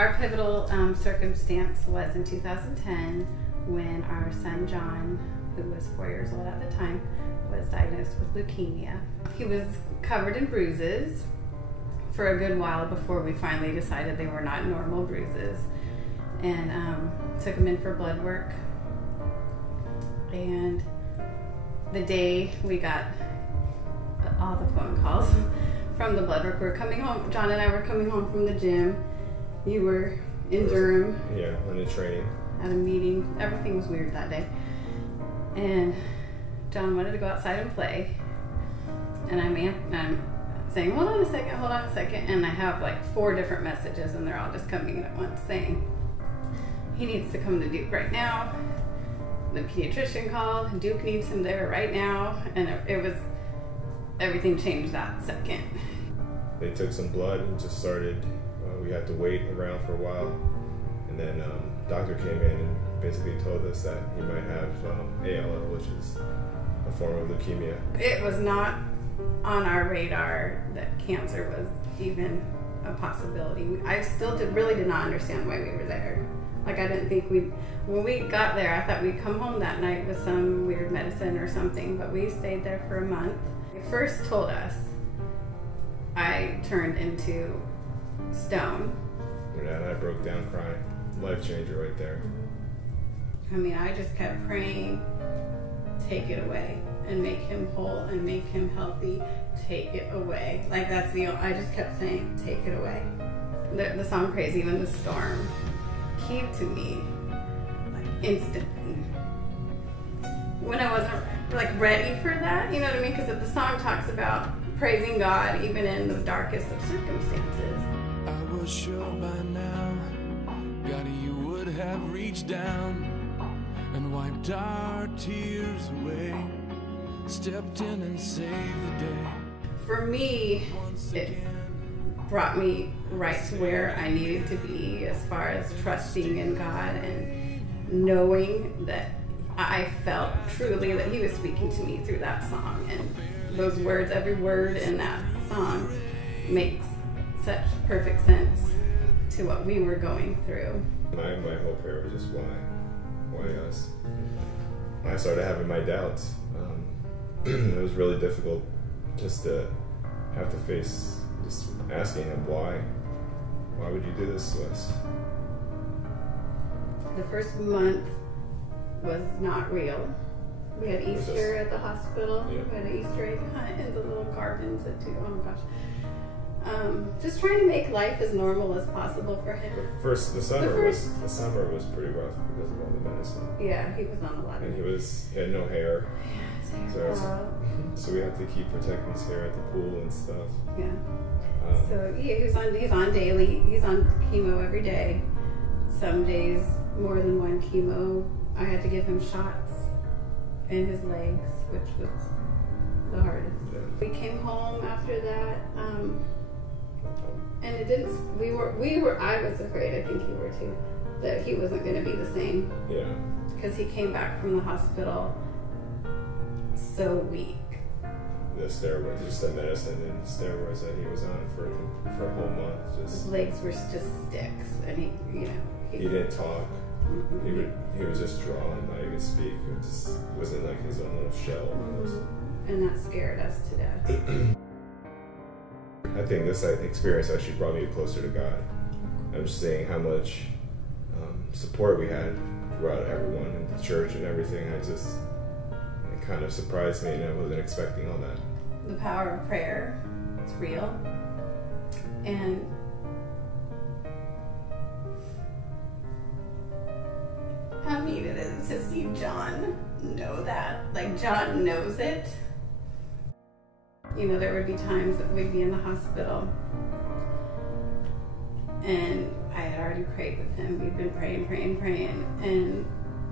our pivotal circumstance was in 2010 when our son John, who was 4 years old at the time, was diagnosed with leukemia. He was covered in bruises for a good while before we finally decided they were not normal bruises, and took him in for blood work. And the day we got all the phone calls from the blood work, we were coming home. John and I were coming home from the gym. You were in Durham. Yeah, on the training. At a meeting. Everything was weird that day. And John wanted to go outside and play. And I'm saying, hold on a second. And I have like 4 different messages, and they're all just coming in at once saying, he needs to come to Duke right now. The pediatrician called. Duke needs him there right now. And it was, everything changed that second. They took some blood and just started, we had to wait around for a while. And then doctor came in and basically told us that he might have ALL, which is a form of leukemia. It was not on our radar that cancer was even a possibility. I still really did not understand why we were there. Like, I didn't think when we got there, I thought we'd come home that night with some weird medicine or something, but we stayed there for a month. They first told us I turned into stone. Yeah, and I broke down crying. Life changer right there. I mean, I just kept praying, take it away, and make him whole and make him healthy, take it away. Like, I just kept saying, take it away. The song Crazy in the Storm came to me like instantly when I wasn't like ready for that, you know what I mean? Because the song talks about praising God even in the darkest of circumstances. I was sure by now, God, you would have reached down and wiped our tears away, stepped in and saved the day. For me, it brought me right to where I needed to be as far as trusting in God and knowing that I felt truly that he was speaking to me through that song. And those words, every word in that song makes such perfect sense to what we were going through. My whole prayer was just why us? I started having my doubts. It was really difficult just to have to face just asking him why would you do this to us? The first month was not real. We had Easter at the hospital. Yeah. We had an Easter egg hunt in the little gardens at two. Oh my gosh. Just trying to make life as normal as possible for him. The summer was pretty rough because of all the medicine. Yeah, he was on a lot of. And he had no hair. Yeah, his hair. So we had to keep protecting his hair at the pool and stuff. Yeah. So yeah, he's on chemo every day. Some days more than one chemo. I had to give him shots in his legs, which was the hardest. Yeah. We came home after that, and it didn't. I was afraid. I think you were too, that he wasn't going to be the same. Yeah. Because he came back from the hospital so weak. The steroids, just the medicine and steroids that he was on for a whole month. His legs were just sticks, and he didn't talk. Mm-hmm. He was just drawn, not even speak. It just was in like his own little shell. Mm-hmm. And that scared us to death. I think this experience actually brought me closer to God. I'm just saying how much support we had throughout everyone in the church and everything. It kind of surprised me, and I wasn't expecting all that. The power of prayer, it's real. And how neat it is to see John know that. Like, John knows it. You know, there would be times that we'd be in the hospital and I had already prayed with him. We'd been praying, and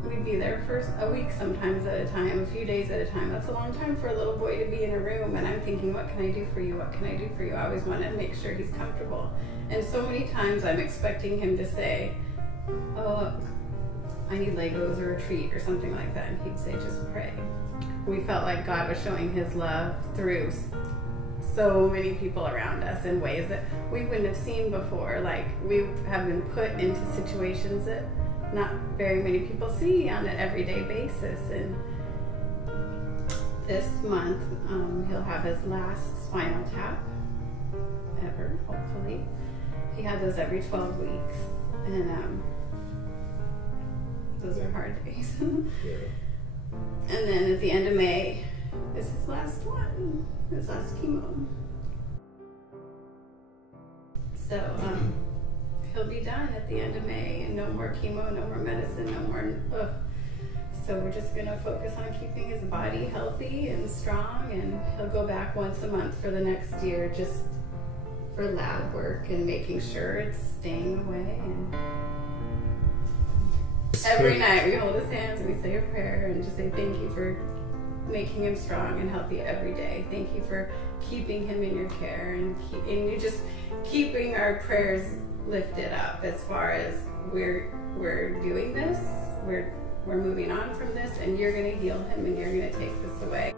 we'd be there for a week sometimes at a time, a few days at a time. That's a long time for a little boy to be in a room, and I'm thinking, what can I do for you? What can I do for you? I always want to make sure he's comfortable. And so many times I'm expecting him to say, oh, I need Legos or a treat or something like that, and he'd say, just pray. We felt like God was showing his love through so many people around us in ways that we wouldn't have seen before. Like, we have been put into situations that not very many people see on an everyday basis. And this month, he'll have his last spinal tap ever, hopefully. He had those every 12 weeks. And those are hard days. Yeah. And then at the end of May is his last one, his last chemo. So he'll be done at the end of May, and no more chemo, no more medicine, no more. So we're just gonna focus on keeping his body healthy and strong, and he'll go back once a month for the next year, just for lab work and making sure it's staying away. And every night we hold his hands and we say a prayer and just say thank you for making him strong and healthy every day. Thank you for keeping him in your care, and you just keeping our prayers lifted up as far as we're doing this, we're moving on from this, and you're going to heal him and you're going to take this away.